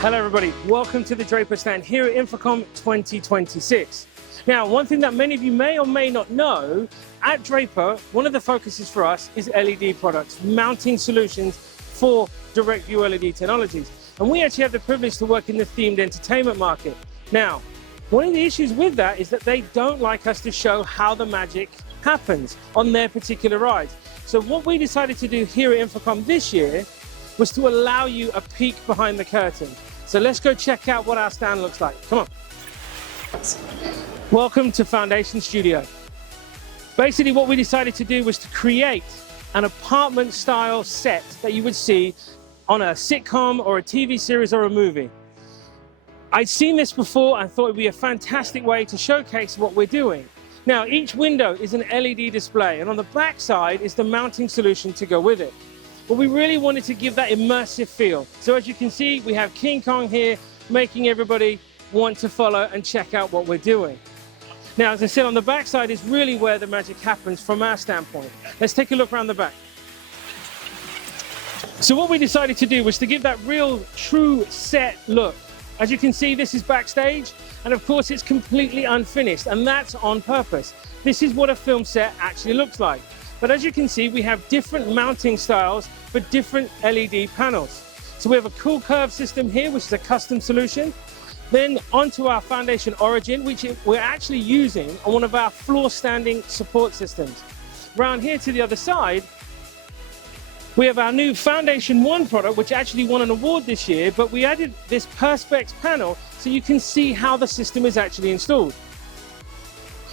Hello everybody, welcome to the Draper stand here at InfoComm 2026. Now, one thing that many of you may or may not know, at Draper, one of the focuses for us is LED products, mounting solutions for direct view LED technologies. And we actually have the privilege to work in the themed entertainment market. Now, one of the issues with that is that they don't like us to show how the magic happens on their particular rides. So what we decided to do here at InfoComm this year was to allow you a peek behind the curtain. So let's go check out what our stand looks like. Come on. Welcome to Foundation Studio. Basically what we decided to do was to create an apartment style set that you would see on a sitcom or a TV series or a movie. I'd seen this before and thought it'd be a fantastic way to showcase what we're doing. Now, each window is an LED display, and on the back side is the mounting solution to go with it. But we really wanted to give that immersive feel. So as you can see, we have King Kong here, making everybody want to follow and check out what we're doing. Now, as I said, on the back side is really where the magic happens from our standpoint. Let's take a look around the back. So what we decided to do was to give that real, true set look. As you can see, this is backstage, and of course it's completely unfinished, and that's on purpose. This is what a film set actually looks like. But as you can see, we have different mounting styles for different LED panels. So we have a cool curve system here, which is a custom solution. Then onto our Foundation Origin, which we're actually using on one of our floor standing support systems. Round here to the other side, we have our new Foundation One product, which actually won an award this year, but we added this Perspex panel so you can see how the system is actually installed.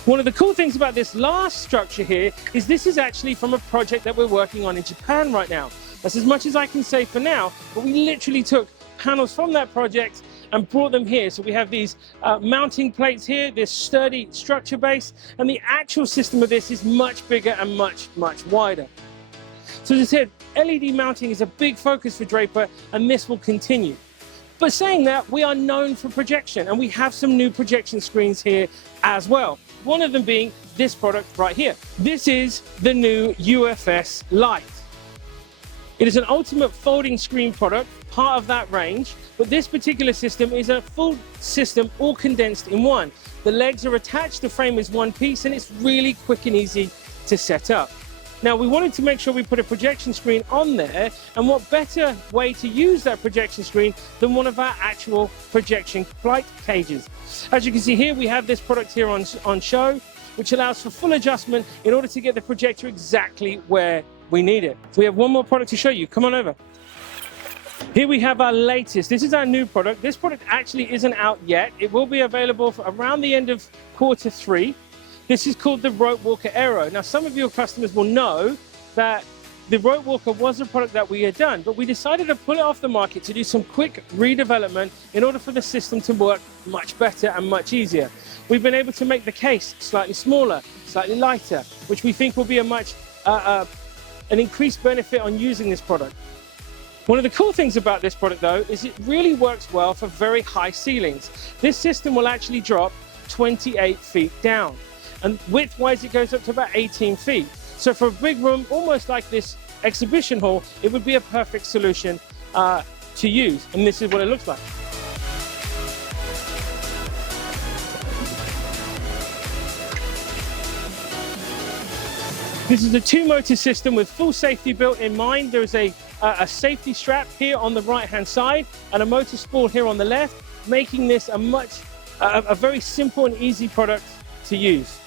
One of the cool things about this last structure here is this is actually from a project that we're working on in Japan right now. That's as much as I can say for now, but we literally took panels from that project and brought them here. So we have these mounting plates here, this sturdy structure base, and the actual system of this is much bigger and much wider. So as I said, LED mounting is a big focus for Draper, and this will continue. But saying that, we are known for projection, and we have some new projection screens here as well. One of them being this product right here. This is the new UFS Lite. It is an ultimate folding screen product, part of that range, but this particular system is a full system all condensed in one. The legs are attached, the frame is one piece, and it's really quick and easy to set up. Now, we wanted to make sure we put a projection screen on there, and what better way to use that projection screen than one of our actual projection flight cages. As you can see here, we have this product here on show, which allows for full adjustment in order to get the projector exactly where we need it. We have one more product to show you. Come on over. Here we have our latest. This is our new product. This product actually isn't out yet. It will be available for around the end of Q3. This is called the Ropewalker Aero. Now, some of your customers will know that the Ropewalker was a product that we had done, but we decided to pull it off the market to do some quick redevelopment in order for the system to work much better and much easier. We've been able to make the case slightly smaller, slightly lighter, which we think will be an increased benefit on using this product. One of the cool things about this product, though, is it really works well for very high ceilings. This system will actually drop 28 feet down. And width-wise, it goes up to about 18 feet. So for a big room, almost like this exhibition hall, it would be a perfect solution to use. And this is what it looks like. This is a two-motor system with full safety built in mind. There is a safety strap here on the right-hand side and a motor spool here on the left, making this a very simple and easy product to use.